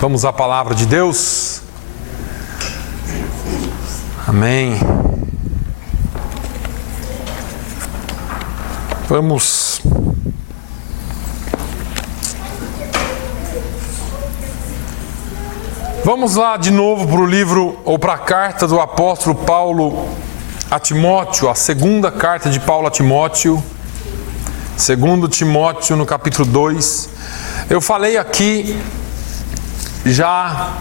Vamos à palavra de Deus. Amém. Vamos lá de novo para o livro, ou para a carta do apóstolo Paulo a Timóteo, a segunda carta de Paulo a Timóteo, 2 Timóteo no capítulo 2. Eu falei aqui, já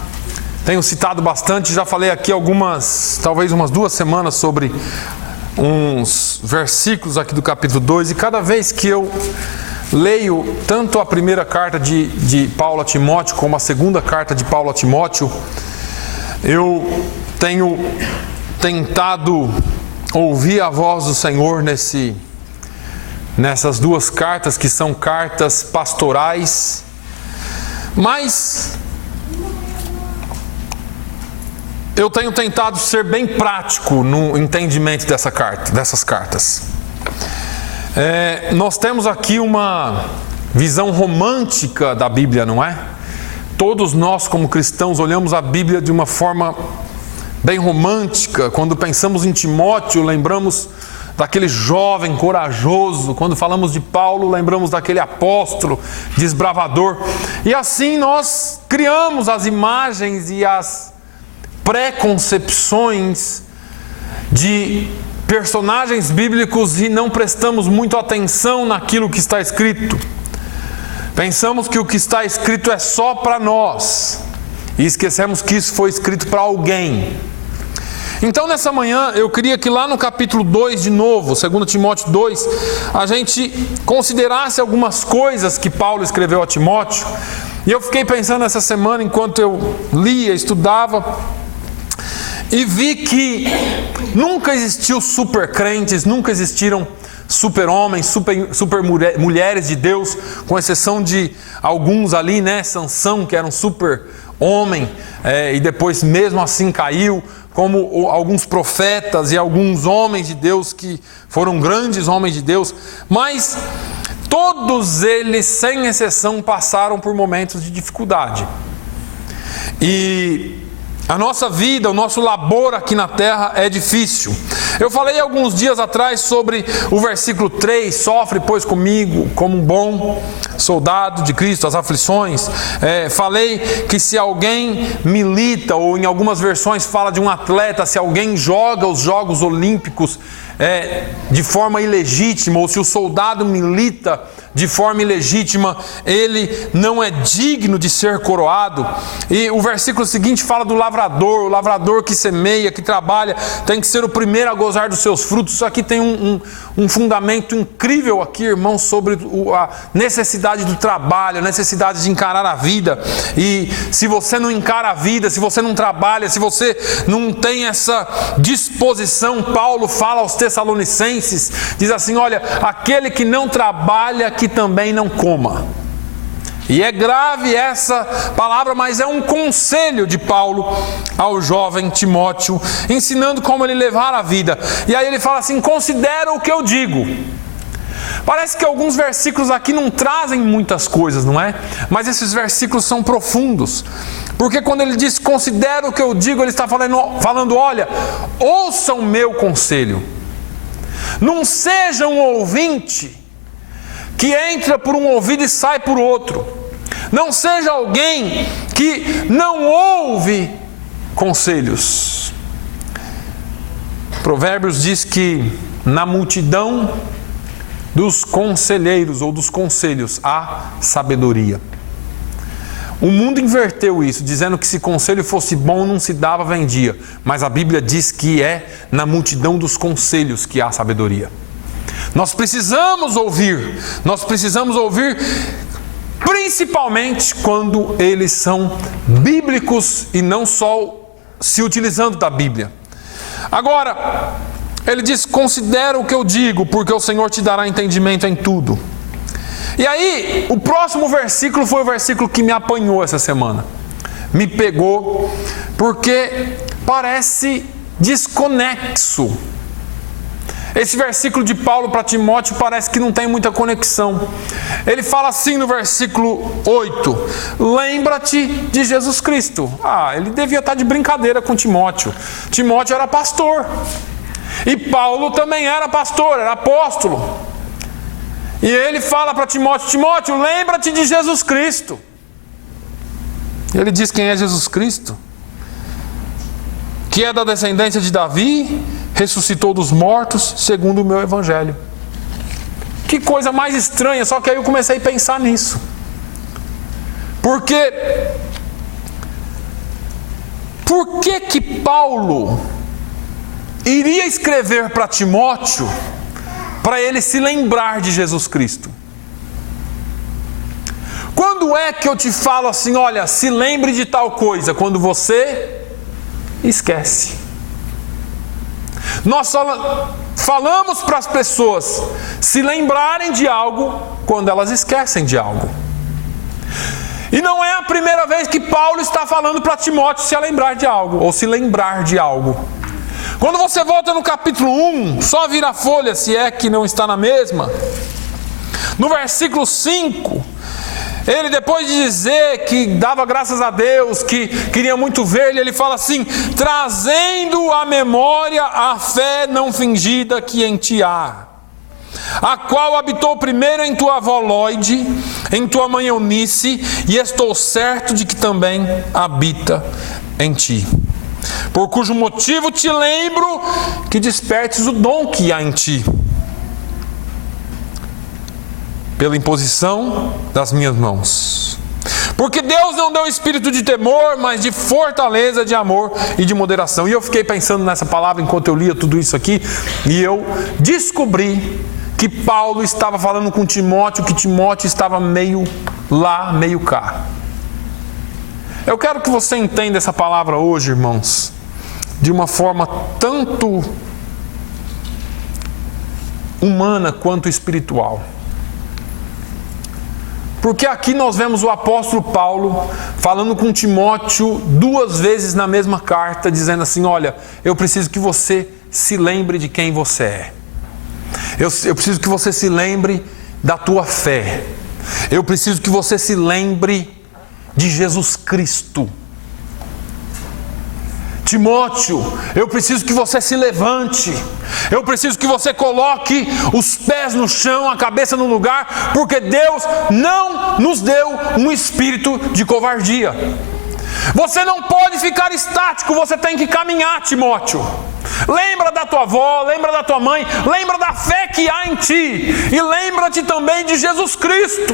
tenho citado bastante, já falei aqui talvez umas 2 semanas sobre uns versículos aqui do capítulo 2, e cada vez que eu leio tanto a primeira carta de Paulo a Timóteo como a segunda carta de Paulo a Timóteo, eu tenho tentado ouvir a voz do Senhor nessas 2 cartas, que são cartas pastorais, mas eu tenho tentado ser bem prático no entendimento dessas cartas. Nós temos aqui uma visão romântica da Bíblia, não é? Todos nós, como cristãos, olhamos a Bíblia de uma forma bem romântica. Quando pensamos em Timóteo, lembramos daquele jovem corajoso. Quando falamos de Paulo, lembramos daquele apóstolo desbravador. E assim nós criamos as imagens e as preconcepções de personagens bíblicos e não prestamos muito atenção naquilo que está escrito. Pensamos que o que está escrito é só para nós e esquecemos que isso foi escrito para alguém. Então nessa manhã eu queria que lá no capítulo 2 de novo, 2 Timóteo 2, a gente considerasse algumas coisas que Paulo escreveu a Timóteo. E eu fiquei pensando essa semana enquanto eu lia, estudava, e vi que nunca existiu super crentes, nunca existiram super homens, super mulheres de Deus, com exceção de alguns ali, né? Sansão, que era um super homem, e depois mesmo assim caiu, como alguns profetas e alguns homens de Deus que foram grandes homens de Deus, mas todos eles, sem exceção, passaram por momentos de dificuldade. E a nossa vida, o nosso labor aqui na terra é difícil. Eu falei alguns dias atrás sobre o versículo 3, sofre pois comigo como um bom soldado de Cristo as aflições. Falei que se alguém milita, ou em algumas versões fala de um atleta, se alguém joga os Jogos Olímpicos de forma ilegítima, ou se o soldado milita de forma ilegítima, ele não é digno de ser coroado. E o versículo seguinte fala do lavrador, o lavrador que semeia, que trabalha, tem que ser o primeiro a gozar dos seus frutos. Isso aqui tem um fundamento incrível aqui, irmãos, sobre a necessidade do trabalho, a necessidade de encarar a vida. E se você não encara a vida, se você não trabalha, se você não tem essa disposição, Paulo fala aos Tessalonicenses, diz assim: olha, aquele que não trabalha, que também não coma. E é grave essa palavra, mas é um conselho de Paulo ao jovem Timóteo, ensinando como ele levar a vida. E aí ele fala assim: considera o que eu digo. Parece que alguns versículos aqui não trazem muitas coisas, não é? Mas esses versículos são profundos. Porque quando ele diz considera o que eu digo, ele está falando: olha, ouçam meu conselho. Não seja um ouvinte que entra por um ouvido e sai por outro. Não seja alguém que não ouve conselhos. Provérbios diz que na multidão dos conselheiros ou dos conselhos há sabedoria. O mundo inverteu isso, dizendo que se conselho fosse bom não se dava, vendia. Mas a Bíblia diz que é na multidão dos conselhos que há sabedoria. Nós precisamos ouvir principalmente quando eles são bíblicos e não só se utilizando da Bíblia. Agora, ele diz: considera o que eu digo, porque o Senhor te dará entendimento em tudo. E aí, o próximo versículo foi o versículo que me apanhou essa semana. Me pegou, porque parece desconexo. Esse versículo de Paulo para Timóteo parece que não tem muita conexão. Ele fala assim no versículo 8: lembra-te de Jesus Cristo. Ele devia estar de brincadeira com Timóteo. Timóteo era pastor. E Paulo também era pastor, era apóstolo. E ele fala para Timóteo: Timóteo, lembra-te de Jesus Cristo. Ele diz quem é Jesus Cristo: que é da descendência de Davi, ressuscitou dos mortos, segundo o meu evangelho. Que coisa mais estranha, só que aí eu comecei a pensar nisso. Por que Paulo iria escrever para Timóteo para ele se lembrar de Jesus Cristo? Quando é que eu te falo assim, olha, se lembre de tal coisa? Quando você esquece. Nós só falamos para as pessoas se lembrarem de algo quando elas esquecem de algo. E não é a primeira vez que Paulo está falando para Timóteo se lembrar de algo, ou se lembrar de algo. Quando você volta no capítulo 1, só vira a folha se é que não está na mesma. No versículo 5, ele, depois de dizer que dava graças a Deus, que queria muito ver-lhe, ele fala assim: trazendo à memória a fé não fingida que em ti há, a qual habitou primeiro em tua avó Lóide, em tua mãe Eunice, e estou certo de que também habita em ti. Por cujo motivo te lembro que despertes o dom que há em ti, pela imposição das minhas mãos. Porque Deus não deu espírito de temor, mas de fortaleza, de amor e de moderação. E eu fiquei pensando nessa palavra enquanto eu lia tudo isso aqui, e eu descobri que Paulo estava falando com Timóteo, que Timóteo estava meio lá, meio cá. Eu quero que você entenda essa palavra hoje, irmãos, de uma forma tanto humana quanto espiritual. Porque aqui nós vemos o apóstolo Paulo falando com Timóteo 2 vezes na mesma carta, dizendo assim: olha, eu preciso que você se lembre de quem você é. Eu preciso que você se lembre da tua fé. Eu preciso que você se lembre de Jesus Cristo. Timóteo, eu preciso que você se levante. Eu preciso que você coloque os pés no chão, a cabeça no lugar, porque Deus não nos deu um espírito de covardia. Você não pode ficar estático, você tem que caminhar, Timóteo. Lembra da tua avó, lembra da tua mãe, lembra da fé que há em ti, e lembra-te também de Jesus Cristo.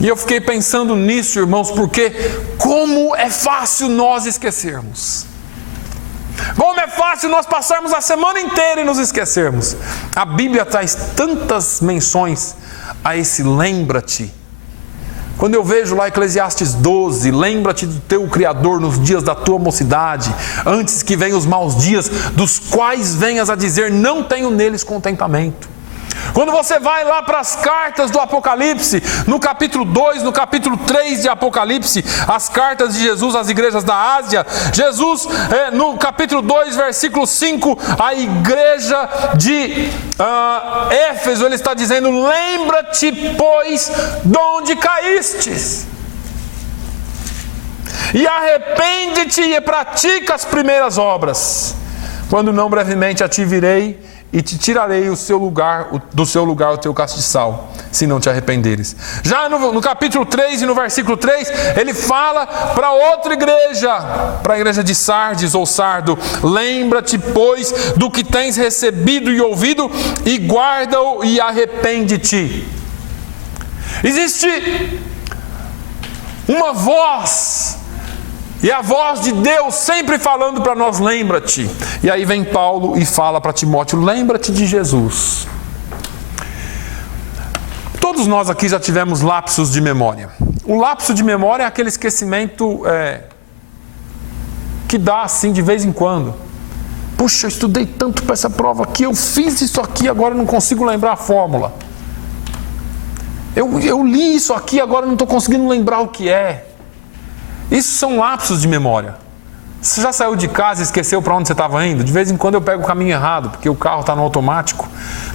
E eu fiquei pensando nisso, irmãos, porque como é fácil nós esquecermos. Como é fácil nós passarmos a semana inteira e nos esquecermos. A Bíblia traz tantas menções a esse lembra-te. Quando eu vejo lá Eclesiastes 12, lembra-te do teu Criador nos dias da tua mocidade, antes que venham os maus dias, dos quais venhas a dizer, não tenho neles contentamento. Quando você vai lá para as cartas do Apocalipse, no capítulo 2, no capítulo 3 de Apocalipse, as cartas de Jesus às igrejas da Ásia, Jesus, no capítulo 2, versículo 5, a igreja de Éfeso, ele está dizendo, lembra-te, pois, de onde caístes, e arrepende-te e pratica as primeiras obras, quando não brevemente a ti virei, e te tirarei do seu lugar o teu castiçal, se não te arrependeres. Já no capítulo 3 e no versículo 3, ele fala para outra igreja, para a igreja de Sardes ou Sardo, lembra-te, pois, do que tens recebido e ouvido, e guarda-o e arrepende-te. Existe uma voz, e a voz de Deus sempre falando para nós, lembra-te. E aí vem Paulo e fala para Timóteo, lembra-te de Jesus. Todos nós aqui já tivemos lapsos de memória. O lapso de memória é aquele esquecimento que dá assim de vez em quando. Puxa, eu estudei tanto para essa prova aqui, eu fiz isso aqui, agora eu não consigo lembrar a fórmula. Eu li isso aqui, agora eu não estou conseguindo lembrar o que é. Isso são lapsos de memória. Você já saiu de casa e esqueceu para onde você estava indo? De vez em quando eu pego o caminho errado, porque o carro está no automático,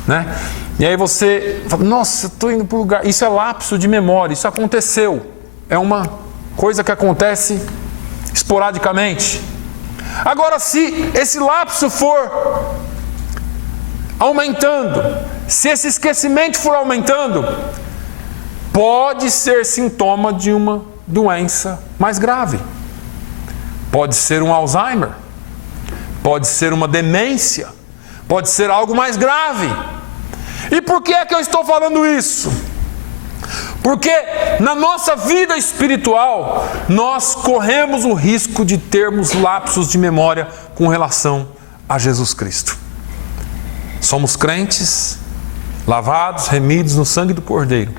né? E aí você fala, nossa, eu estou indo para o lugar. Isso é lapso de memória, isso aconteceu. É uma coisa que acontece esporadicamente. Agora, se esse lapso for aumentando, se esse esquecimento for aumentando, pode ser sintoma de uma doença mais grave. Pode ser um Alzheimer, pode ser uma demência, pode ser algo mais grave. E por que é que eu estou falando isso? Porque na nossa vida espiritual, nós corremos o risco de termos lapsos de memória com relação a Jesus Cristo. Somos crentes, lavados, remidos no sangue do Cordeiro.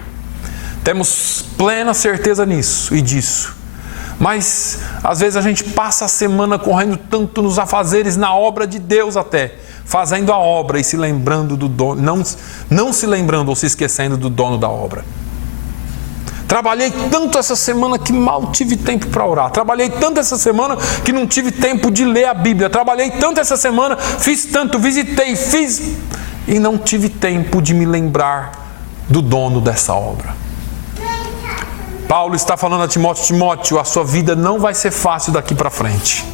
Temos plena certeza nisso e disso. Mas, às vezes a gente passa a semana correndo tanto nos afazeres, na obra de Deus até, fazendo a obra e se lembrando do dono, não se lembrando ou se esquecendo do dono da obra. Trabalhei tanto essa semana que mal tive tempo para orar. Trabalhei tanto essa semana que não tive tempo de ler a Bíblia. Trabalhei tanto essa semana, fiz tanto, visitei, fiz e não tive tempo de me lembrar do dono dessa obra. Paulo está falando a Timóteo: Timóteo, a sua vida não vai ser fácil daqui para frente.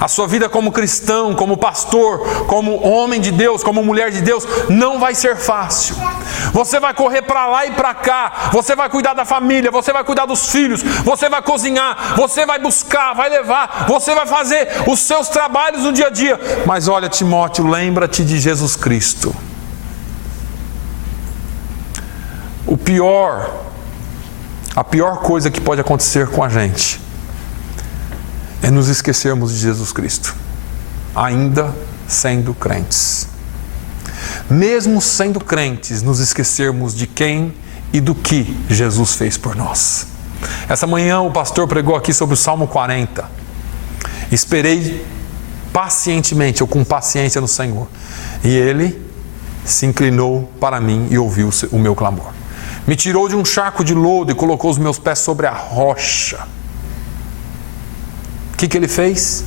A sua vida como cristão, como pastor, como homem de Deus, como mulher de Deus, não vai ser fácil. Você vai correr para lá e para cá, você vai cuidar da família, você vai cuidar dos filhos, você vai cozinhar, você vai buscar, vai levar, você vai fazer os seus trabalhos no dia a dia. Mas olha, Timóteo, lembra-te de Jesus Cristo. A pior coisa que pode acontecer com a gente é nos esquecermos de Jesus Cristo, ainda sendo crentes. Mesmo sendo crentes, nos esquecermos de quem e do que Jesus fez por nós. Essa manhã o pastor pregou aqui sobre o Salmo 40. Esperei pacientemente, ou com paciência no Senhor, e Ele se inclinou para mim e ouviu o meu clamor. Me tirou de um charco de lodo e colocou os meus pés sobre a rocha. O que Ele fez?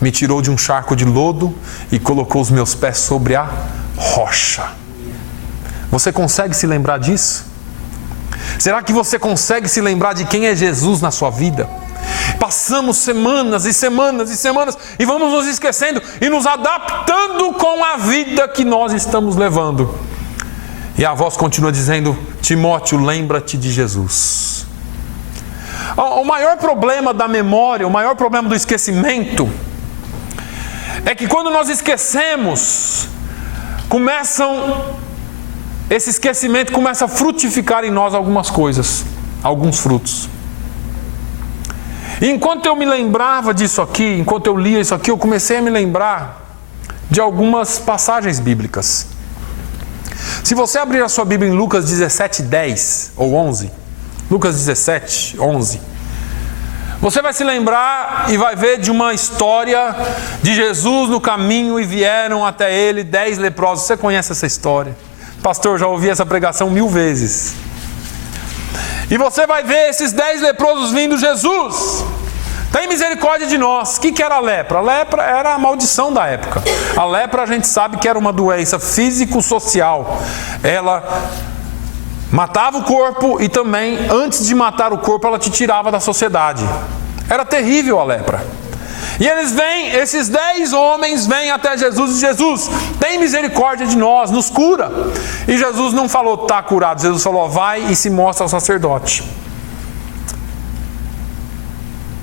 Me tirou de um charco de lodo e colocou os meus pés sobre a rocha. Você consegue se lembrar disso? Será que você consegue se lembrar de quem é Jesus na sua vida? Passamos semanas e semanas e semanas e vamos nos esquecendo e nos adaptando com a vida que nós estamos levando. E a voz continua dizendo: Timóteo, lembra-te de Jesus. O maior problema da memória, o maior problema do esquecimento, é que quando nós esquecemos, esse esquecimento começa a frutificar em nós algumas coisas, alguns frutos. E enquanto eu me lembrava disso aqui, enquanto eu lia isso aqui, eu comecei a me lembrar de algumas passagens bíblicas. Se você abrir a sua Bíblia em Lucas 17, 10 ou 11, Lucas 17, 11, você vai se lembrar e vai ver de uma história de Jesus no caminho e vieram até ele 10 leprosos. Você conhece essa história? Pastor, já ouvi essa pregação 1000 vezes. E você vai ver esses 10 leprosos vindo: Jesus, tem misericórdia de nós. O que era a lepra? A lepra era a maldição da época. A lepra, a gente sabe que era uma doença físico-social. Ela matava o corpo e também, antes de matar o corpo, ela te tirava da sociedade. Era terrível a lepra. E esses 10 homens vêm até Jesus e: Jesus, tem misericórdia de nós, nos cura. E Jesus não falou: está curado. Jesus falou: vai e se mostra ao sacerdote.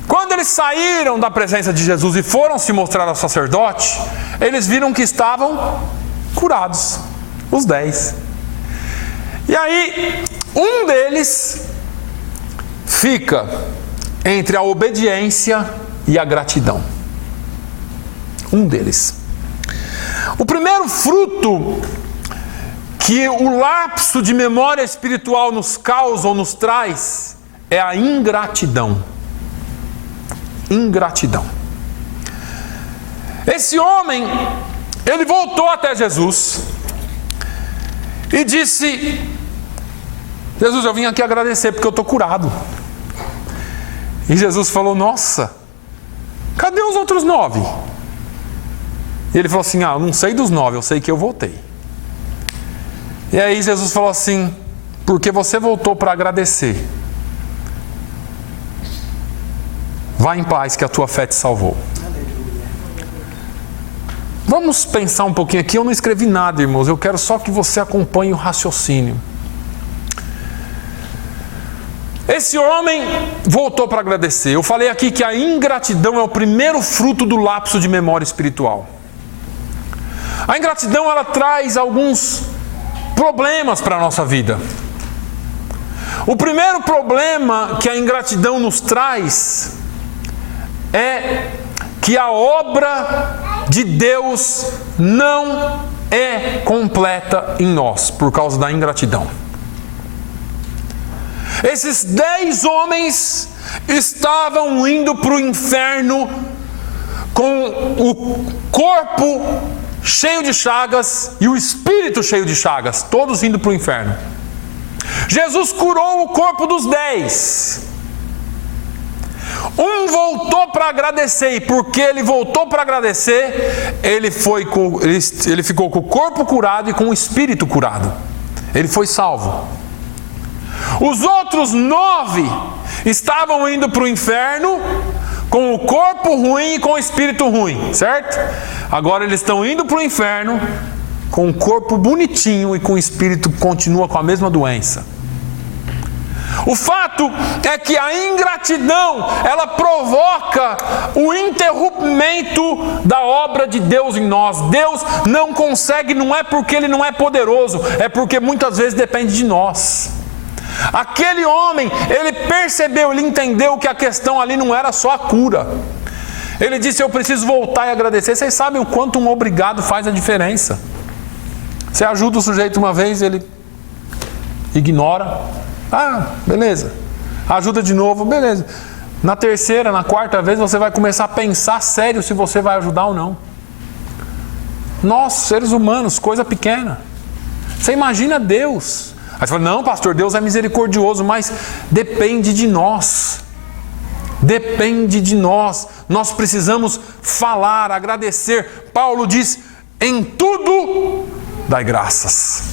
Quando eles saíram da presença de Jesus e foram se mostrar ao sacerdote, eles viram que estavam curados, os 10. E aí, um deles fica entre a obediência e a gratidão. Um deles. O primeiro fruto que o lapso de memória espiritual nos causa ou nos traz é a ingratidão. Ingratidão. Esse homem, ele voltou até Jesus e disse: Jesus, eu vim aqui agradecer porque eu estou curado. E Jesus falou: nossa, cadê os outros 9? E ele falou assim, eu não sei dos 9, eu sei que eu voltei. E aí Jesus falou assim, porque você voltou para agradecer, vá em paz que a tua fé te salvou. Vamos pensar um pouquinho aqui, eu não escrevi nada, irmãos, eu quero só que você acompanhe o raciocínio. Esse homem voltou para agradecer. Eu falei aqui que a ingratidão é o primeiro fruto do lapso de memória espiritual. A ingratidão, ela traz alguns problemas para a nossa vida. O primeiro problema que a ingratidão nos traz é que a obra de Deus não é completa em nós, por causa da ingratidão. Esses 10 homens estavam indo para o inferno com o corpo cheio de chagas e o espírito cheio de chagas, todos indo para o inferno. Jesus curou o corpo dos 10. Um voltou para agradecer, e porque ele voltou para agradecer, ele ficou com o corpo curado e com o espírito curado. Ele foi salvo. Os outros 9 estavam indo para o inferno com o corpo ruim e com o espírito ruim, certo? Agora eles estão indo para o inferno com o corpo bonitinho e com o espírito que continua com a mesma doença. O fato é que a ingratidão, ela provoca o interrompimento da obra de Deus em nós. Deus não consegue, não é porque Ele não é poderoso, é porque muitas vezes depende de nós. Aquele homem, ele percebeu, ele entendeu que a questão ali não era só a cura. Ele disse, eu preciso voltar e agradecer. Vocês sabem o quanto um obrigado faz a diferença. Você ajuda o sujeito uma vez, ele ignora. Beleza. Ajuda de novo, beleza. Na terceira, na quarta vez, você vai começar a pensar sério se você vai ajudar ou não. Nós, seres humanos, coisa pequena. Você imagina Deus. Aí você fala, não, pastor, Deus é misericordioso, mas depende de nós. Depende de nós. Nós precisamos falar, agradecer. Paulo diz, em tudo dai graças.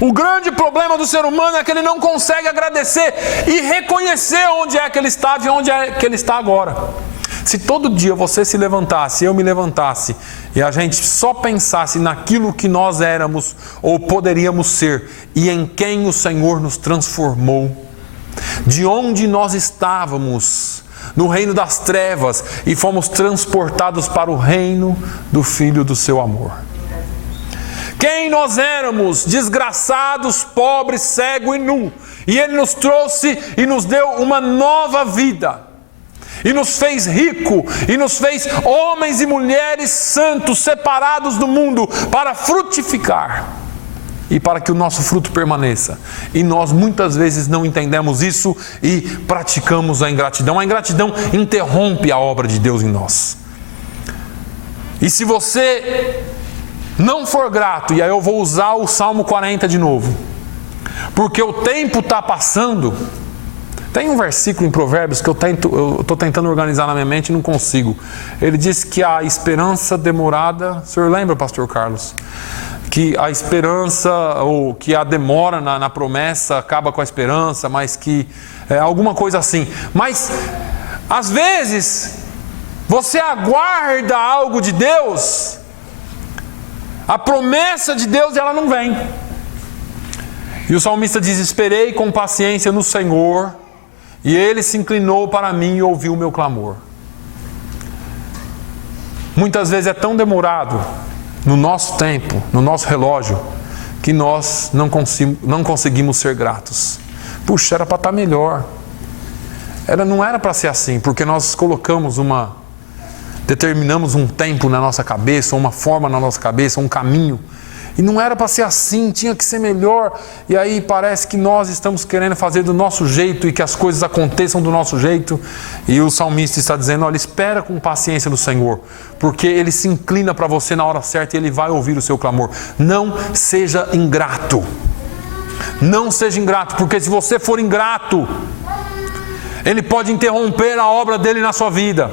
O grande problema do ser humano é que ele não consegue agradecer e reconhecer onde é que ele estava e onde é que ele está agora. Se todo dia você se levantasse, eu me levantasse, e a gente só pensasse naquilo que nós éramos ou poderíamos ser, e em quem o Senhor nos transformou, de onde nós estávamos, no reino das trevas, e fomos transportados para o reino do Filho do seu amor. Quem nós éramos, desgraçados, pobres, cego e nu, e Ele nos trouxe e nos deu uma nova vida. E nos fez rico, e nos fez homens e mulheres santos, separados do mundo, para frutificar, e para que o nosso fruto permaneça. E nós muitas vezes não entendemos isso, e praticamos a ingratidão. A ingratidão interrompe a obra de Deus em nós. E se você não for grato, e aí eu vou usar o Salmo 40 de novo, porque o tempo está passando. Tem um versículo em Provérbios que eu estou tentando organizar na minha mente e não consigo. Ele diz que a esperança demorada... O senhor lembra, pastor Carlos? Que a esperança, ou que a demora na promessa acaba com a esperança, mas que é alguma coisa assim. Mas, às vezes, você aguarda algo de Deus, a promessa de Deus, ela não vem. E o salmista diz, esperei com paciência no Senhor, e Ele se inclinou para mim e ouviu o meu clamor. Muitas vezes é tão demorado no nosso tempo, no nosso relógio, que nós não conseguimos ser gratos. Puxa, era para estar melhor. Não era para ser assim, porque nós determinamos um tempo na nossa cabeça, uma forma na nossa cabeça, um caminho. E não era para ser assim, tinha que ser melhor. E aí parece que nós estamos querendo fazer do nosso jeito e que as coisas aconteçam do nosso jeito. E o salmista está dizendo, olha, espera com paciência no Senhor, porque Ele se inclina para você na hora certa e Ele vai ouvir o seu clamor. Não seja ingrato. Não seja ingrato, porque se você for ingrato, Ele pode interromper a obra dele na sua vida.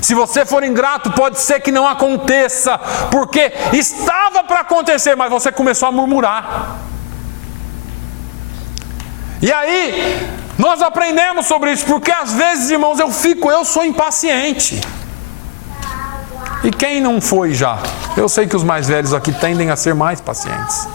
Se você for ingrato, pode ser que não aconteça, porque estava para acontecer, mas você começou a murmurar. E aí, nós aprendemos sobre isso, porque às vezes, irmãos, eu sou impaciente. E quem não foi já? Eu sei que os mais velhos aqui tendem a ser mais pacientes.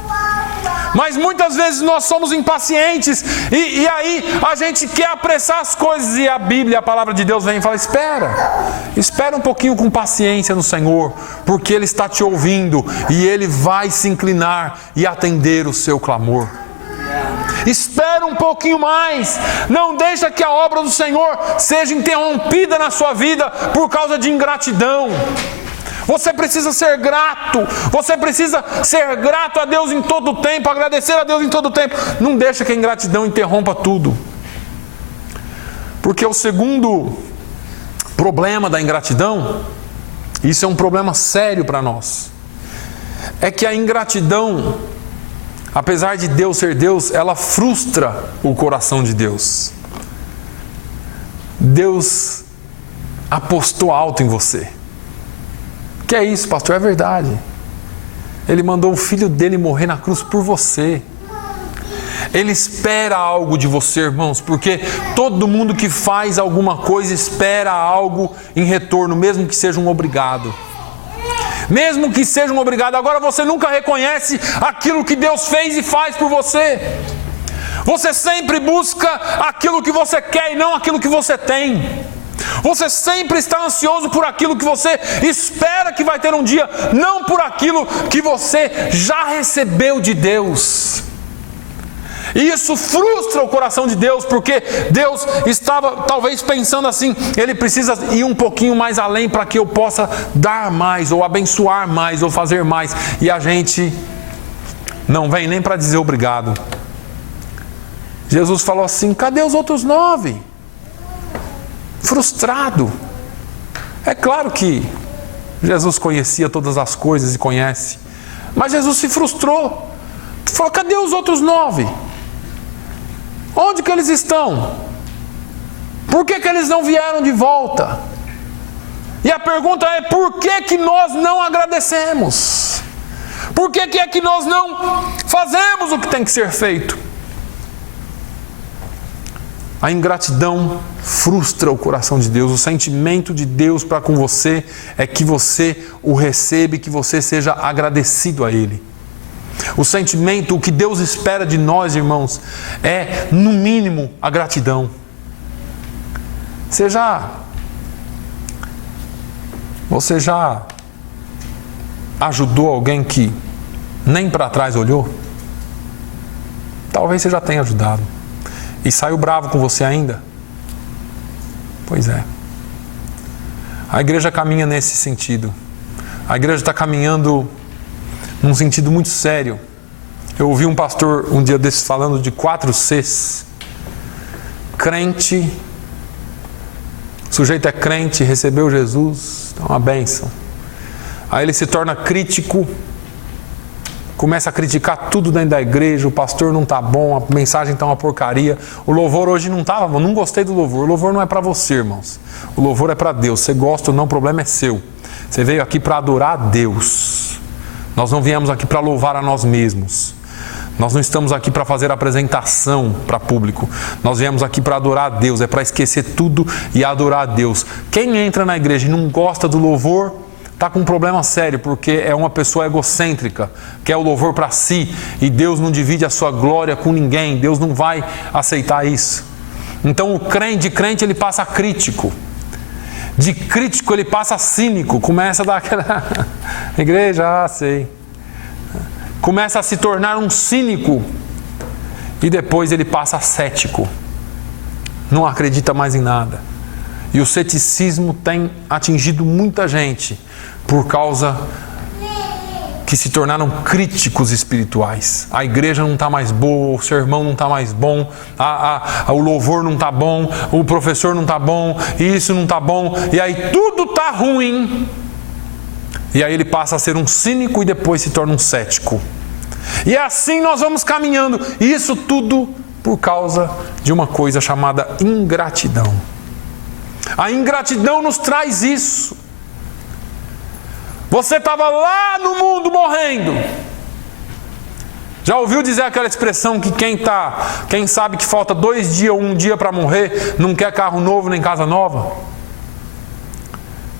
Mas muitas vezes nós somos impacientes e aí a gente quer apressar as coisas, e a Bíblia, a palavra de Deus vem e fala: espera um pouquinho com paciência no Senhor, porque Ele está te ouvindo e Ele vai se inclinar e atender o seu clamor. Espera um pouquinho mais, não deixa que a obra do Senhor seja interrompida na sua vida por causa de ingratidão. Você precisa ser grato, você precisa ser grato a Deus em todo o tempo, agradecer a Deus em todo o tempo. Não deixa que a ingratidão interrompa tudo. Porque o segundo problema da ingratidão, isso é um problema sério para nós, é que a ingratidão, apesar de Deus ser Deus, ela frustra o coração de Deus. Deus apostou alto em você. Que é isso, pastor? É verdade. Ele mandou o filho dele morrer na cruz por você. Ele espera algo de você, irmãos, porque todo mundo que faz alguma coisa espera algo em retorno, mesmo que seja um obrigado. Mesmo que seja um obrigado. Agora você nunca reconhece aquilo que Deus fez e faz por você. Você sempre busca aquilo que você quer e não aquilo que você tem. Você sempre está ansioso por aquilo que você espera que vai ter um dia, não por aquilo que você já recebeu de Deus. E isso frustra o coração de Deus, porque Deus estava talvez pensando assim: Ele precisa ir um pouquinho mais além para que eu possa dar mais, ou abençoar mais, ou fazer mais. E a gente não vem nem para dizer obrigado. Jesus falou assim: cadê os outros 9? Frustrado. É claro que Jesus conhecia todas as coisas e conhece, mas Jesus se frustrou. Falou: cadê os outros 9? Onde que eles estão? Por que que eles não vieram de volta? E a pergunta é: por que que nós não agradecemos? Por que que é que nós não fazemos o que tem que ser feito? A ingratidão frustra o coração de Deus. O sentimento de Deus para com você é que você o receba, que você seja agradecido a Ele. O sentimento, o que Deus espera de nós, irmãos, é, no mínimo, a gratidão. Você já ajudou alguém que nem para trás olhou? Talvez você já tenha ajudado. E saiu bravo com você ainda? Pois é. A igreja caminha nesse sentido. A igreja está caminhando num sentido muito sério. Eu ouvi um pastor um dia desses falando de 4 Cs. Crente. O sujeito é crente, recebeu Jesus, é uma bênção. Aí ele se torna crítico. Começa a criticar tudo dentro da igreja, o pastor não está bom, a mensagem está uma porcaria, o louvor hoje não estava bom, não gostei do louvor. O louvor não é para você, irmãos. O louvor é para Deus. Você gosta ou não, o problema é seu. Você veio aqui para adorar a Deus. Nós não viemos aqui para louvar a nós mesmos. Nós não estamos aqui para fazer apresentação para público. Nós viemos aqui para adorar a Deus, é para esquecer tudo e adorar a Deus. Quem entra na igreja e não gosta do louvor, está com um problema sério, porque é uma pessoa egocêntrica, quer o louvor para si, e Deus não divide a sua glória com ninguém. Deus não vai aceitar isso. Então o crente, de crente ele passa a crítico, de crítico ele passa a cínico, começa a dar aquela igreja, sei, começa a se tornar um cínico, e depois ele passa a cético, não acredita mais em nada. E o ceticismo tem atingido muita gente por causa que se tornaram críticos espirituais. A igreja não está mais boa, o sermão não está mais bom, o louvor não está bom, o professor não está bom, isso não está bom, e aí tudo está ruim. E aí ele passa a ser um cínico e depois se torna um cético. E assim nós vamos caminhando. E isso tudo por causa de uma coisa chamada ingratidão. A ingratidão nos traz isso. Você estava lá no mundo morrendo. Já ouviu dizer aquela expressão que quem sabe que falta 2 dias ou 1 dia para morrer, não quer carro novo nem casa nova?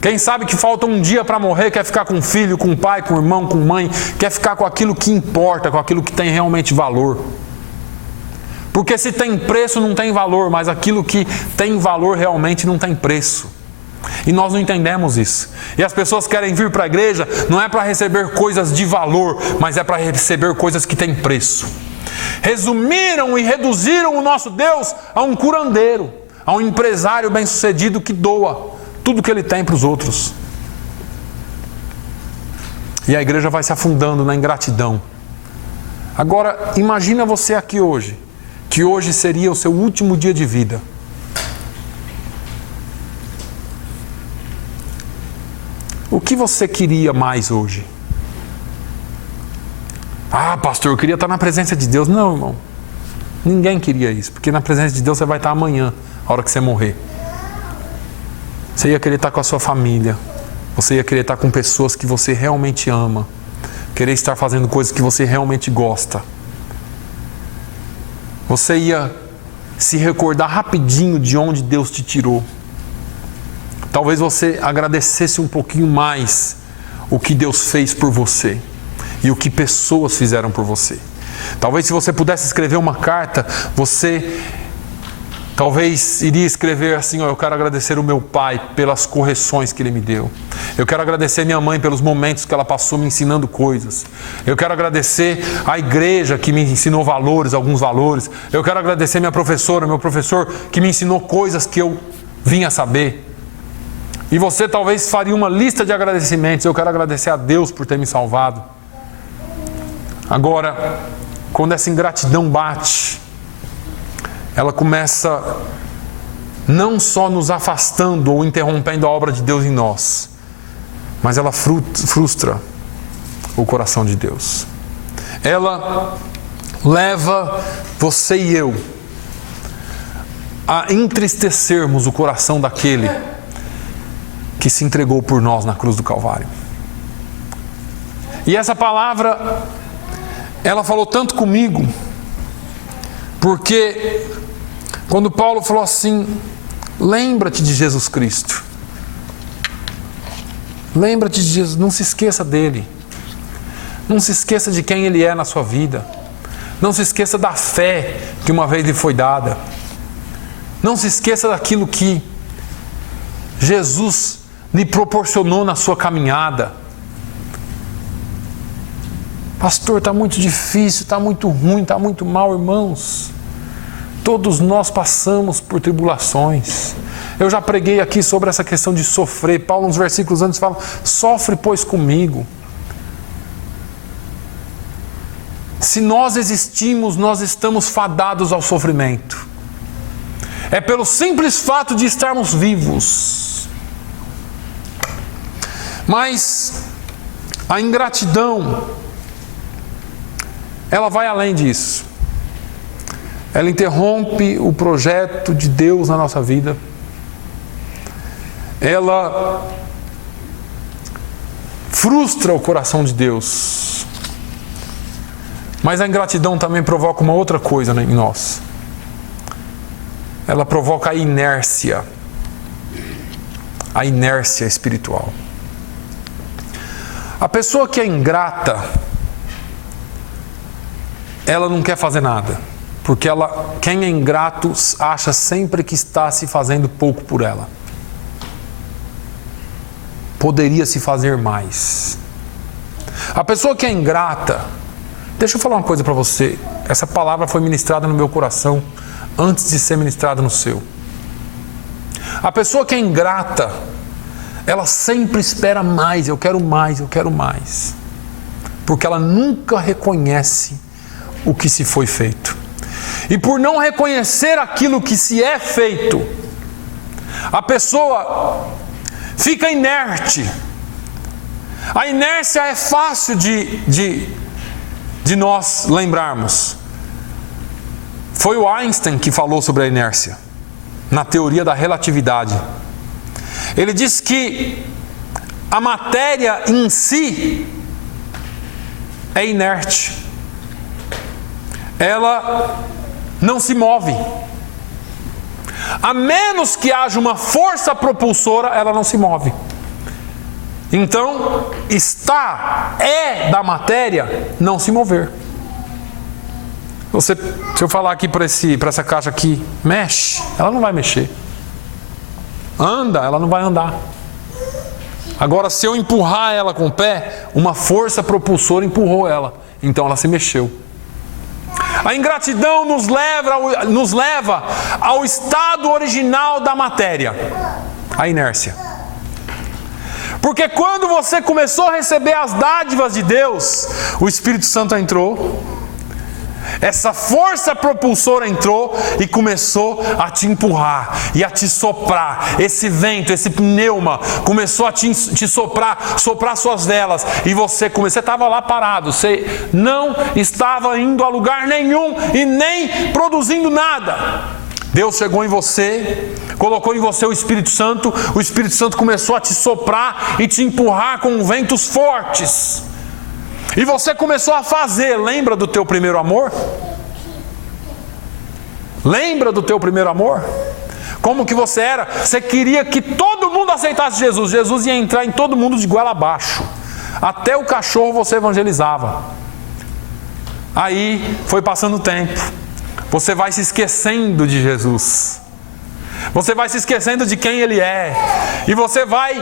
Quem sabe que falta 1 dia para morrer, quer ficar com filho, com pai, com irmão, com mãe, quer ficar com aquilo que importa, com aquilo que tem realmente valor. Porque se tem preço não tem valor, mas aquilo que tem valor realmente não tem preço. E nós não entendemos isso. E as pessoas querem vir para a igreja, não é para receber coisas de valor, mas é para receber coisas que têm preço. Resumiram e reduziram o nosso Deus a um curandeiro, a um empresário bem-sucedido que doa tudo que ele tem para os outros. E a igreja vai se afundando na ingratidão. Agora, imagina você aqui hoje, que hoje seria o seu último dia de vida. O que você queria mais hoje? Ah, pastor, eu queria estar na presença de Deus. Não, irmão. Ninguém queria isso, porque na presença de Deus você vai estar amanhã, a hora que você morrer. Você ia querer estar com a sua família. Você ia querer estar com pessoas que você realmente ama. Querer estar fazendo coisas que você realmente gosta. Você ia se recordar rapidinho de onde Deus te tirou. Talvez você agradecesse um pouquinho mais o que Deus fez por você e o que pessoas fizeram por você. Talvez se você pudesse escrever uma carta, você talvez iria escrever assim: eu quero agradecer o meu pai pelas correções que ele me deu. Eu quero agradecer a minha mãe pelos momentos que ela passou me ensinando coisas. Eu quero agradecer a igreja que me ensinou valores, alguns valores. Eu quero agradecer minha professora, meu professor que me ensinou coisas que eu vim a saber. E você talvez faria uma lista de agradecimentos. Eu quero agradecer a Deus por ter me salvado. Agora, quando essa ingratidão bate, ela começa não só nos afastando ou interrompendo a obra de Deus em nós, mas ela frustra o coração de Deus. Ela leva você e eu a entristecermos o coração daquele que se entregou por nós na cruz do Calvário. E essa palavra, ela falou tanto comigo, porque quando Paulo falou assim: lembra-te de Jesus Cristo. Lembra-te de Jesus, não se esqueça dele. Não se esqueça de quem ele é na sua vida. Não se esqueça da fé que uma vez lhe foi dada. Não se esqueça daquilo que Jesus lhe proporcionou na sua caminhada. Pastor, está muito difícil, está muito ruim, está muito mal, irmãos. Todos nós passamos por tribulações. Eu já preguei aqui sobre essa questão de sofrer. Paulo, nos versículos antes, fala: sofre, pois, comigo. Se nós existimos, nós estamos fadados ao sofrimento. É pelo simples fato de estarmos vivos. Mas a ingratidão, ela vai além disso. Ela interrompe o projeto de Deus na nossa vida. Ela frustra o coração de Deus. Mas a ingratidão também provoca uma outra coisa em nós. Ela provoca a inércia espiritual. A pessoa que é ingrata, ela não quer fazer nada, porque quem é ingrato acha sempre que está se fazendo pouco por ela. Poderia se fazer mais. A pessoa que é ingrata, deixa eu falar uma coisa para você, essa palavra foi ministrada no meu coração antes de ser ministrada no seu. A pessoa que é ingrata, ela sempre espera mais, eu quero mais, eu quero mais. Porque ela nunca reconhece o que se foi feito. E por não reconhecer aquilo que se é feito, a pessoa fica inerte. A inércia é fácil de nós lembrarmos. Foi o Einstein que falou sobre a inércia, na teoria da relatividade. Ele disse que a matéria em si é inerte. Ela não se move. A menos que haja uma força propulsora, ela não se move. Então, é da matéria não se mover. Se eu falar aqui para essa caixa aqui, mexe, ela não vai mexer. Anda, ela não vai andar. Agora, se eu empurrar ela com o pé, uma força propulsora empurrou ela. Então ela se mexeu. A ingratidão nos leva ao estado original da matéria, a inércia. Porque quando você começou a receber as dádivas de Deus, o Espírito Santo entrou, essa força propulsora entrou e começou a te empurrar e a te soprar. Esse vento, esse pneuma começou a te soprar suas velas. E você estava lá parado, você não estava indo a lugar nenhum e nem produzindo nada. Deus chegou em você, colocou em você o Espírito Santo começou a te soprar e te empurrar com ventos fortes. E você começou a fazer. Lembra do teu primeiro amor? Lembra do teu primeiro amor? Como que você era? Você queria que todo mundo aceitasse Jesus. Jesus ia entrar em todo mundo de goela abaixo. Até o cachorro você evangelizava. Aí foi passando o tempo. Você vai se esquecendo de Jesus. Você vai se esquecendo de quem Ele é. E você vai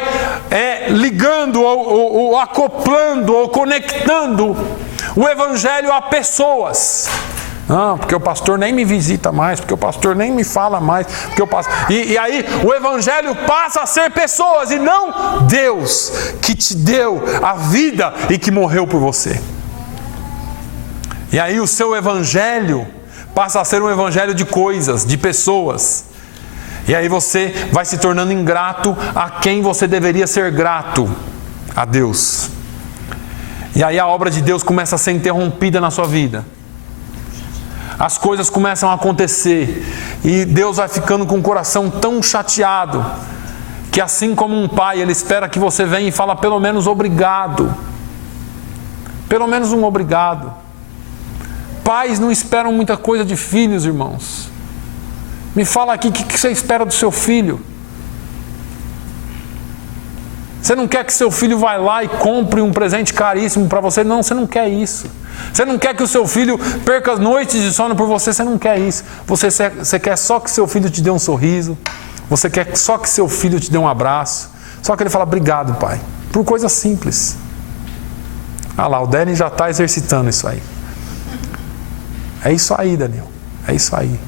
ligando ou acoplando ou conectando o Evangelho a pessoas. Não, porque o pastor nem me visita mais, porque o pastor nem me fala mais, porque e aí o Evangelho passa a ser pessoas e não Deus que te deu a vida e que morreu por você. E aí o seu Evangelho passa a ser um Evangelho de coisas, de pessoas. E aí você vai se tornando ingrato a quem você deveria ser grato, a Deus. E aí a obra de Deus começa a ser interrompida na sua vida. As coisas começam a acontecer. E Deus vai ficando com o coração tão chateado, que assim como um pai, Ele espera que você venha e fala pelo menos obrigado. Pelo menos um obrigado. Pais não esperam muita coisa de filhos, irmãos. Me fala aqui, o que você espera do seu filho? Você não quer que seu filho vá lá e compre um presente caríssimo para você? Não, você não quer isso. Você não quer que o seu filho perca as noites de sono por você? Você não quer isso. Você quer só que seu filho te dê um sorriso. Você quer só que seu filho te dê um abraço. Só que ele fala, obrigado, pai. Por coisa simples. Ah lá, o Dani já está exercitando isso aí. É isso aí, Daniel. É isso aí.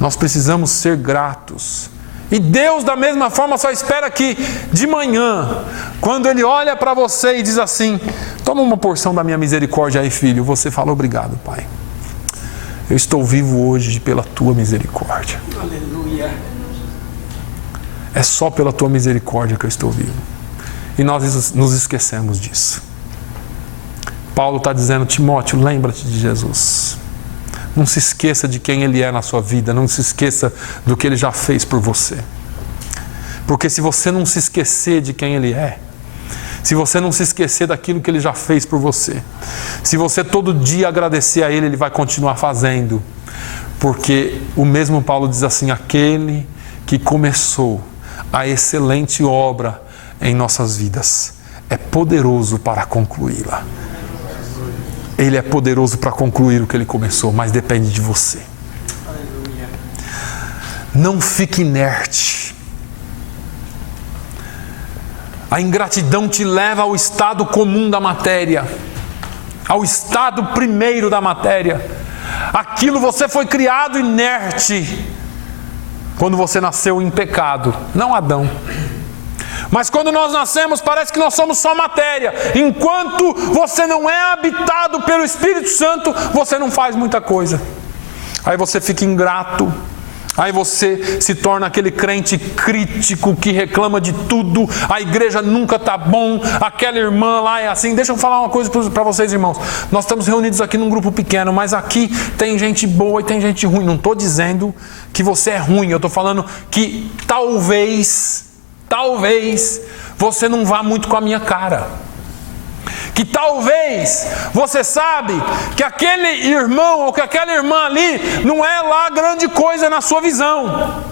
Nós precisamos ser gratos. E Deus, da mesma forma, só espera que de manhã, quando Ele olha para você e diz assim, toma uma porção da minha misericórdia aí, filho. Você fala, obrigado, pai. Eu estou vivo hoje pela tua misericórdia. Aleluia. É só pela tua misericórdia que eu estou vivo. E nós nos esquecemos disso. Paulo está dizendo, Timóteo, lembra-te de Jesus. Não se esqueça de quem Ele é na sua vida. Não se esqueça do que Ele já fez por você. Porque se você não se esquecer de quem Ele é, se você não se esquecer daquilo que Ele já fez por você, se você todo dia agradecer a Ele, Ele vai continuar fazendo. Porque o mesmo Paulo diz assim, aquele que começou a excelente obra em nossas vidas é poderoso para concluí-la. Ele é poderoso para concluir o que Ele começou, mas depende de você. Aleluia. Não fique inerte. A ingratidão te leva ao estado comum da matéria, ao estado primeiro da matéria. Aquilo você foi criado inerte quando você nasceu em pecado, não Adão. Mas quando nós nascemos, parece que nós somos só matéria. Enquanto você não é habitado pelo Espírito Santo, você não faz muita coisa. Aí você fica ingrato. Aí você se torna aquele crente crítico que reclama de tudo, a igreja nunca está bom, aquela irmã lá é assim. Deixa eu falar uma coisa para vocês, irmãos. Nós estamos reunidos aqui num grupo pequeno, mas aqui tem gente boa e tem gente ruim. Não estou dizendo que você é ruim, eu estou falando que talvez você não vá muito com a minha cara. Que talvez você sabe que aquele irmão ou que aquela irmã ali não é lá grande coisa na sua visão.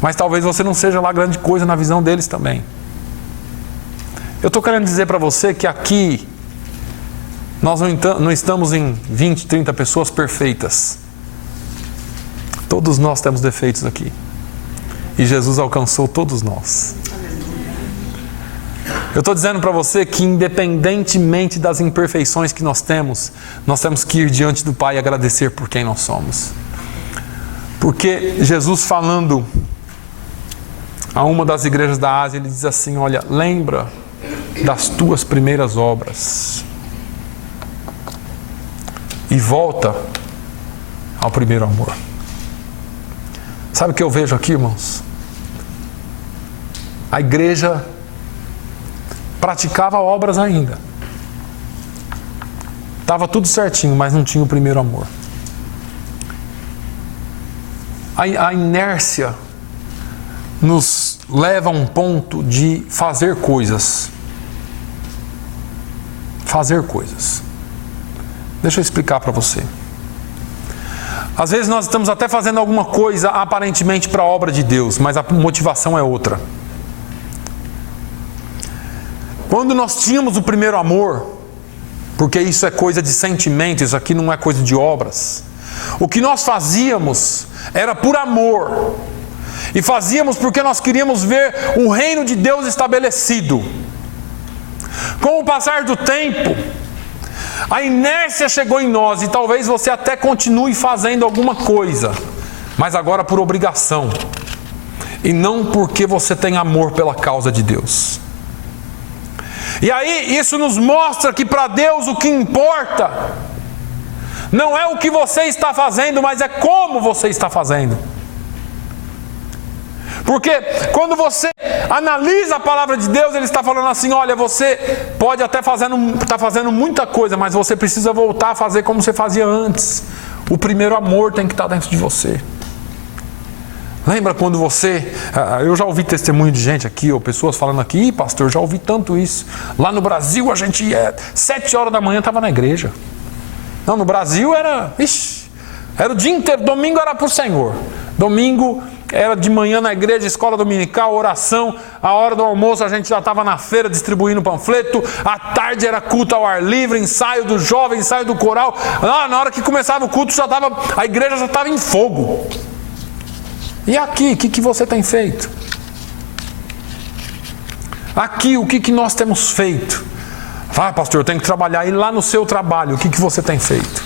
Mas talvez você não seja lá grande coisa na visão deles também. Eu estou querendo dizer para você que aqui nós não estamos em 20, 30 pessoas perfeitas. Todos nós temos defeitos aqui. E Jesus alcançou todos nós. Eu estou dizendo para você que independentemente das imperfeições que nós temos que ir diante do Pai e agradecer por quem nós somos. Porque Jesus, falando a uma das igrejas da Ásia, ele diz assim: olha, lembra das tuas primeiras obras e volta ao primeiro amor. Sabe o que eu vejo aqui, irmãos? A igreja praticava obras ainda. Estava tudo certinho, mas não tinha o primeiro amor. A inércia nos leva a um ponto de fazer coisas. Fazer coisas. Deixa eu explicar para você. Às vezes nós estamos até fazendo alguma coisa aparentemente para a obra de Deus, mas a motivação é outra. Quando nós tínhamos o primeiro amor, porque isso é coisa de sentimento, isso aqui não é coisa de obras, o que nós fazíamos era por amor, e fazíamos porque nós queríamos ver o reino de Deus estabelecido. Com o passar do tempo, a inércia chegou em nós, e talvez você até continue fazendo alguma coisa, mas agora por obrigação, e não porque você tem amor pela causa de Deus. E aí isso nos mostra que para Deus o que importa não é o que você está fazendo, mas é como você está fazendo. Porque quando você analisa a palavra de Deus, Ele está falando assim: olha, você pode até estar fazendo muita coisa, mas você precisa voltar a fazer como você fazia antes. O primeiro amor tem que estar dentro de você. Lembra quando você... Eu já ouvi testemunho de gente aqui, ou pessoas falando aqui: pastor, já ouvi tanto isso. Lá no Brasil a gente ia 7 horas da manhã, estava na igreja. Não, no Brasil era o dia inteiro. Domingo era para o Senhor. Domingo era de manhã na igreja, escola dominical, oração. A hora do almoço a gente já estava na feira distribuindo panfleto. À tarde era culto ao ar livre, ensaio do jovem, ensaio do coral. Na hora que começava o culto, a igreja já estava em fogo. E aqui, o que você tem feito? Aqui, o que nós temos feito? Pastor, eu tenho que trabalhar. E lá no seu trabalho, o que você tem feito?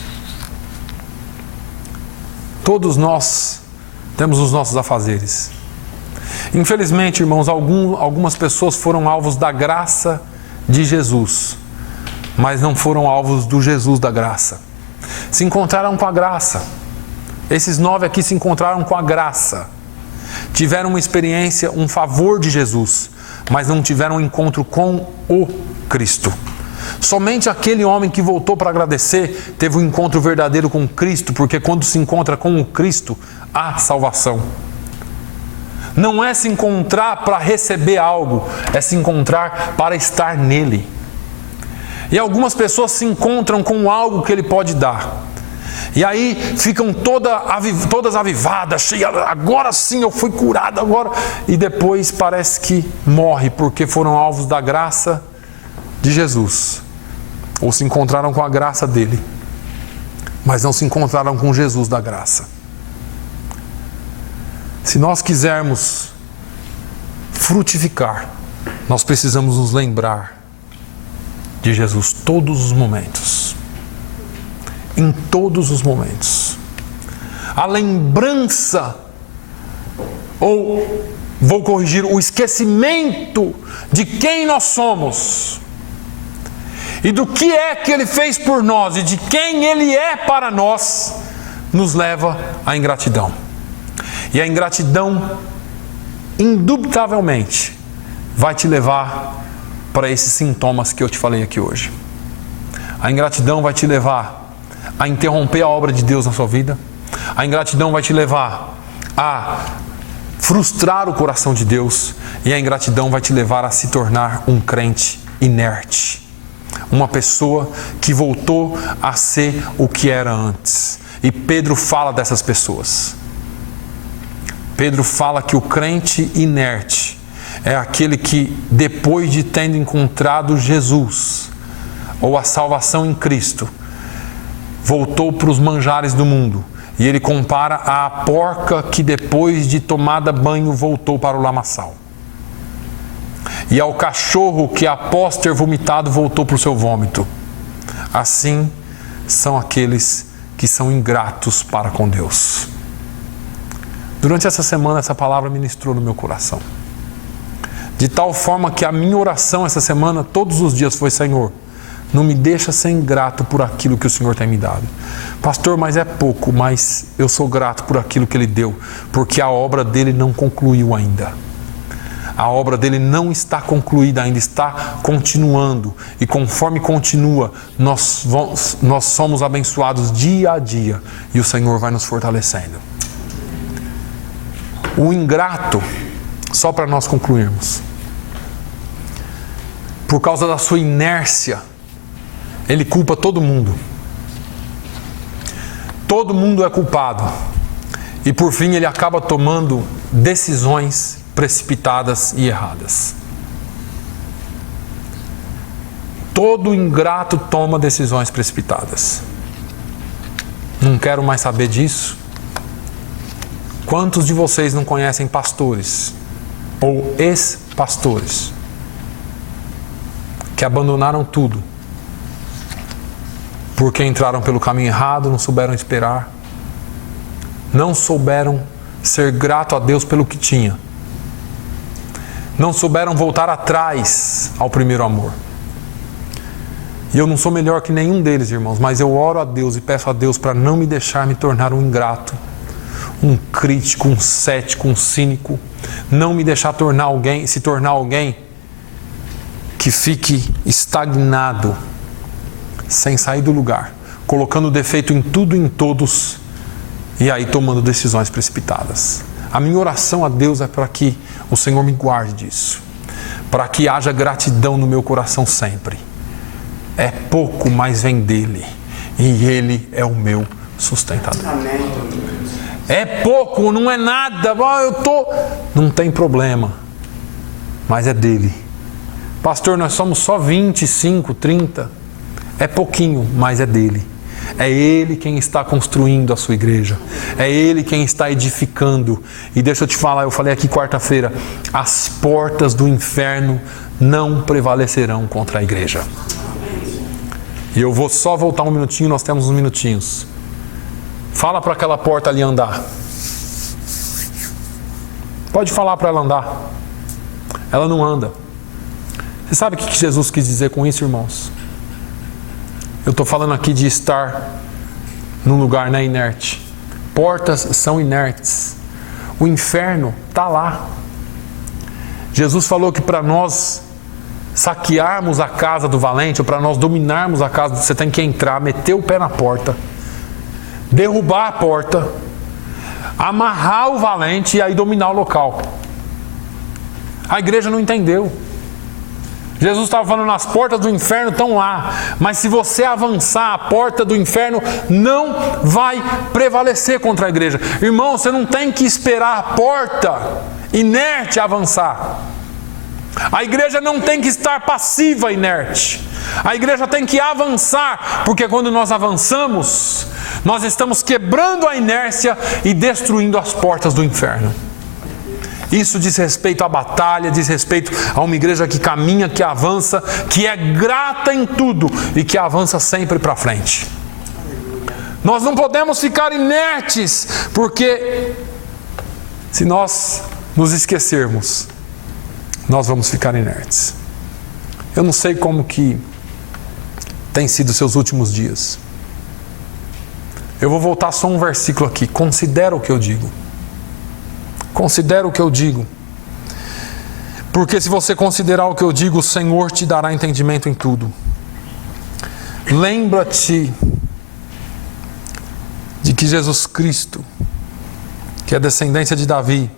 Todos nós temos os nossos afazeres. Infelizmente, irmãos, algumas pessoas foram alvos da graça de Jesus, mas não foram alvos do Jesus da graça. Se encontraram com a graça. Esses 9 aqui se encontraram com a graça. Tiveram uma experiência, um favor de Jesus, mas não tiveram um encontro com o Cristo. Somente aquele homem que voltou para agradecer teve um encontro verdadeiro com Cristo, porque quando se encontra com o Cristo, há salvação. Não é se encontrar para receber algo, é se encontrar para estar nele. E algumas pessoas se encontram com algo que ele pode dar. E aí ficam todas avivadas, cheias, agora sim eu fui curado, agora. E depois parece que morre, porque foram alvos da graça de Jesus. Ou se encontraram com a graça dele, mas não se encontraram com Jesus da graça. Se nós quisermos frutificar, nós precisamos nos lembrar de Jesus todos os momentos. Em todos os momentos. A lembrança, ou vou corrigir, o esquecimento de quem nós somos e do que é que Ele fez por nós e de quem Ele é para nós, nos leva à ingratidão. E a ingratidão, indubitavelmente, vai te levar para esses sintomas que eu te falei aqui hoje. A ingratidão vai te levar a interromper a obra de Deus na sua vida. A ingratidão vai te levar a frustrar o coração de Deus. E a ingratidão vai te levar a se tornar um crente inerte. Uma pessoa que voltou a ser o que era antes. E Pedro fala dessas pessoas. Pedro fala que o crente inerte é aquele que, depois de tendo encontrado Jesus, ou a salvação em Cristo, voltou para os manjares do mundo. E ele compara à porca que, depois de tomada banho, voltou para o lamaçal. E ao cachorro que, após ter vomitado, voltou para o seu vômito. Assim são aqueles que são ingratos para com Deus. Durante essa semana, essa palavra ministrou no meu coração. De tal forma que a minha oração essa semana, todos os dias, foi: Senhor, não me deixa ser ingrato por aquilo que o Senhor tem me dado. Pastor, mas é pouco, mas eu sou grato por aquilo que Ele deu, porque a obra dele não concluiu ainda. A obra dele não está concluída ainda, está continuando. E conforme continua, nós somos abençoados dia a dia. E o Senhor vai nos fortalecendo. O ingrato, só para nós concluirmos, por causa da sua inércia, ele culpa todo mundo. Todo mundo é culpado. E por fim ele acaba tomando decisões precipitadas e erradas. Todo ingrato toma decisões precipitadas. Não quero mais saber disso. Quantos de vocês não conhecem pastores ou ex-pastores que abandonaram tudo porque entraram pelo caminho errado, não souberam esperar, não souberam ser grato a Deus pelo que tinha, não souberam voltar atrás ao primeiro amor? E eu não sou melhor que nenhum deles, irmãos, mas eu oro a Deus e peço a Deus para não me deixar me tornar um ingrato, um crítico, um cético, um cínico, não me deixar se tornar alguém que fique estagnado, sem sair do lugar, colocando defeito em tudo e em todos, e aí tomando decisões precipitadas. A minha oração a Deus é para que o Senhor me guarde disso, para que haja gratidão no meu coração sempre. É pouco, mas vem dele, e ele é o meu sustentador. Amém. É pouco, não é nada, não tem problema, mas é dele. Pastor, nós somos só 25, 30. É pouquinho, mas é dele. É ele quem está construindo a sua igreja. É ele quem está edificando. E deixa eu te falar, eu falei aqui quarta-feira, as portas do inferno não prevalecerão contra a igreja. E eu vou só voltar um minutinho, nós temos uns minutinhos. Fala para aquela porta ali andar. Pode falar para ela andar. Ela não anda. Você sabe o que Jesus quis dizer com isso, irmãos? Eu estou falando aqui de estar num lugar inerte. Portas são inertes. O inferno está lá. Jesus falou que para nós saquearmos a casa do valente, ou para nós dominarmos a casa, você tem que entrar, meter o pé na porta, derrubar a porta, amarrar o valente e aí dominar o local. A igreja não entendeu. Jesus estava falando, as portas do inferno estão lá, mas se você avançar, a porta do inferno não vai prevalecer contra a igreja. Irmão, você não tem que esperar a porta inerte avançar. A igreja não tem que estar passiva, inerte. A igreja tem que avançar, porque quando nós avançamos, nós estamos quebrando a inércia e destruindo as portas do inferno. Isso diz respeito à batalha, diz respeito a uma igreja que caminha, que avança, que é grata em tudo e que avança sempre para frente. Nós não podemos ficar inertes, porque se nós nos esquecermos, nós vamos ficar inertes. Eu não sei como que tem sido seus últimos dias. Eu vou voltar só um versículo aqui. Considera o que eu digo. Considera o que eu digo. Porque se você considerar o que eu digo, o Senhor te dará entendimento em tudo. Lembra-te de que Jesus Cristo, que é descendência de Davi,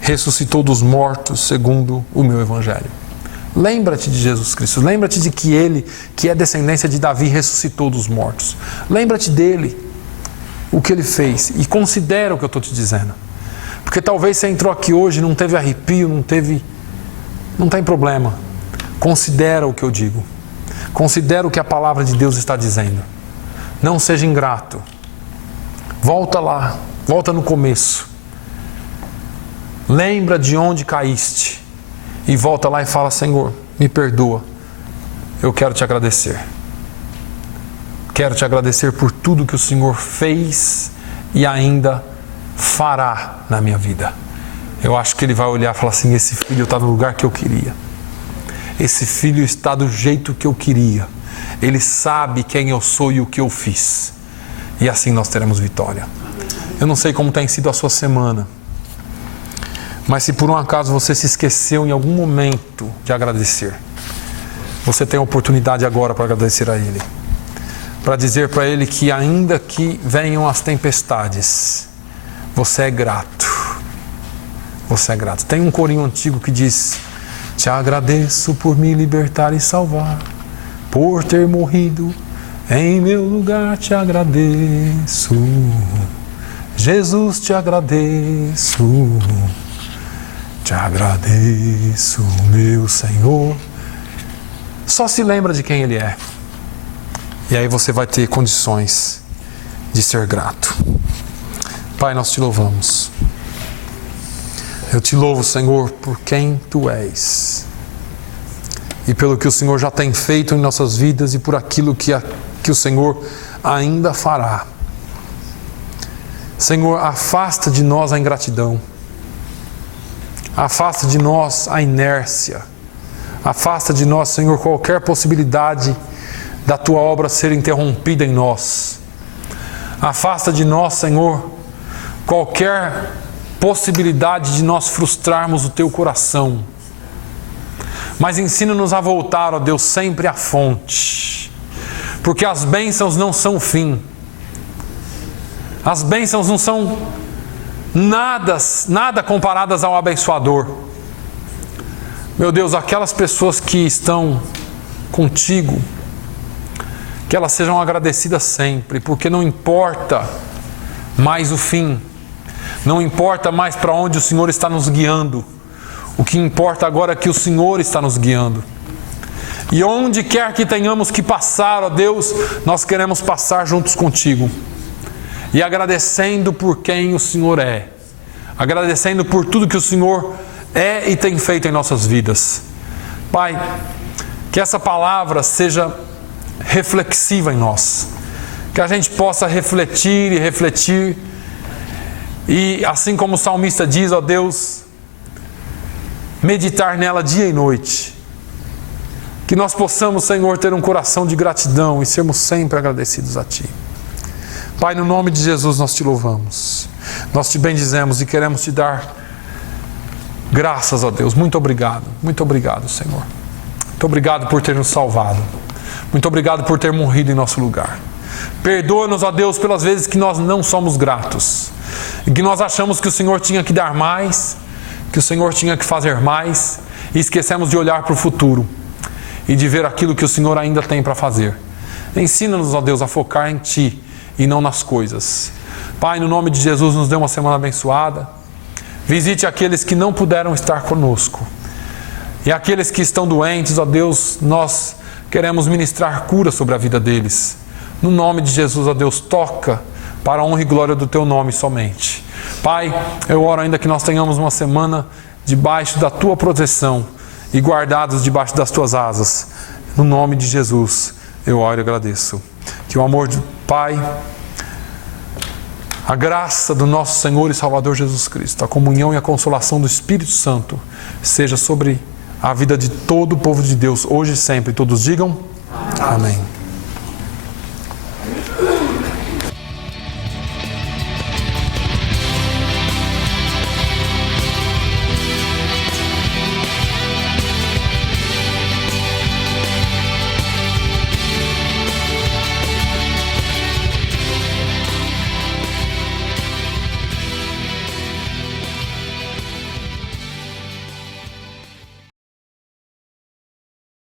ressuscitou dos mortos segundo o meu Evangelho. Lembra-te de Jesus Cristo. Lembra-te de que Ele, que é descendência de Davi, ressuscitou dos mortos. Lembra-te dele, o que Ele fez. E considera o que eu estou te dizendo. Porque talvez você entrou aqui hoje e não teve arrepio, não tem problema. Considera o que eu digo. Considera o que a palavra de Deus está dizendo. Não seja ingrato. Volta lá, volta no começo. Lembra de onde caíste. E volta lá e fala: Senhor, me perdoa. Eu quero te agradecer. Quero te agradecer por tudo que o Senhor fez e ainda fará na minha vida. Eu acho que Ele vai olhar e falar assim: esse filho está no lugar que eu queria. Esse filho está do jeito que eu queria. Ele sabe quem eu sou e o que eu fiz. E assim nós teremos vitória. Eu não sei como tem sido a sua semana. Mas se por um acaso você se esqueceu em algum momento de agradecer, você tem a oportunidade agora para agradecer a Ele. Para dizer para Ele que ainda que venham as tempestades, você é grato. Você é grato. Tem um corinho antigo que diz: te agradeço por me libertar e salvar, por ter morrido em meu lugar, te agradeço. Jesus, te agradeço. Te agradeço, meu Senhor. Só se lembra de quem Ele é. E aí você vai ter condições de ser grato. Pai, nós te louvamos. Eu te louvo, Senhor, por quem Tu és. E pelo que o Senhor já tem feito em nossas vidas e por aquilo que o Senhor ainda fará. Senhor, afasta de nós a ingratidão. Afasta de nós a inércia. Afasta de nós, Senhor, qualquer possibilidade da Tua obra ser interrompida em nós. Afasta de nós, Senhor, qualquer possibilidade de nós frustrarmos o Teu coração. Mas ensina-nos a voltar, ó Deus, sempre à fonte. Porque as bênçãos não são o fim. As bênçãos não são nada comparadas ao abençoador. Meu Deus, aquelas pessoas que estão contigo, que elas sejam agradecidas sempre, porque não importa mais o fim, não importa mais para onde o Senhor está nos guiando. O que importa agora é que o Senhor está nos guiando. E onde quer que tenhamos que passar, ó Deus, nós queremos passar juntos contigo. E agradecendo por quem o Senhor é. Agradecendo por tudo que o Senhor é e tem feito em nossas vidas. Pai, que essa palavra seja reflexiva em nós. Que a gente possa refletir e refletir. E assim como o salmista diz, ó Deus, meditar nela dia e noite. Que nós possamos, Senhor, ter um coração de gratidão e sermos sempre agradecidos a Ti. Pai, no nome de Jesus nós Te louvamos. Nós Te bendizemos e queremos Te dar graças a Deus. Muito obrigado, Senhor. Muito obrigado por ter nos salvado. Muito obrigado por ter morrido em nosso lugar. Perdoa-nos, ó Deus, pelas vezes que nós não somos gratos. E que nós achamos que o Senhor tinha que dar mais, que o Senhor tinha que fazer mais, e esquecemos de olhar para o futuro e de ver aquilo que o Senhor ainda tem para fazer. Ensina-nos, ó Deus, a focar em Ti e não nas coisas. Pai, no nome de Jesus, nos dê uma semana abençoada. Visite aqueles que não puderam estar conosco. E aqueles que estão doentes, ó Deus, nós queremos ministrar cura sobre a vida deles. No nome de Jesus, ó Deus, toca para a honra e glória do Teu nome somente. Pai, eu oro ainda que nós tenhamos uma semana debaixo da Tua proteção e guardados debaixo das Tuas asas. No nome de Jesus, eu oro e agradeço. Que o amor do Pai, a graça do nosso Senhor e Salvador Jesus Cristo, a comunhão e a consolação do Espírito Santo seja sobre a vida de todo o povo de Deus, hoje e sempre. Todos digam amém.